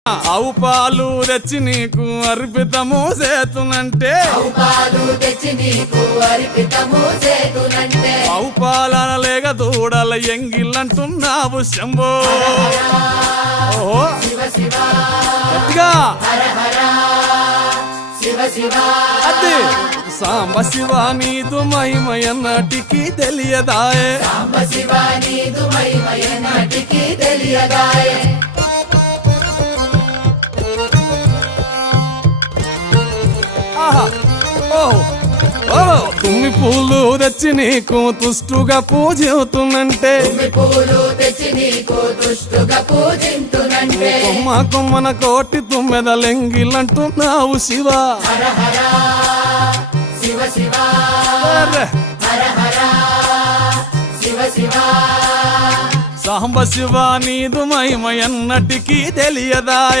ఆవు పాలు తెచ్చి నీకు అర్పితము చేతునంటే ఆవు పాలన లేక దూడల ఎంగిల్లంటున్నావు శంభో. ఓహో గట్టిగా అదే సాంబ శివ నీదు మహిమయన్నటికి తెలియదాయే. తుమ్మి పూలు తెచ్చి నీకు తుష్టుగా పూజింతునంటే కొమ్మ కొమ్మన కోటి తుమ్మెదలెంగిలంటున్నావు శివ. సాంబ శివ నీదు మహిమయన్నటికి తెలియదా.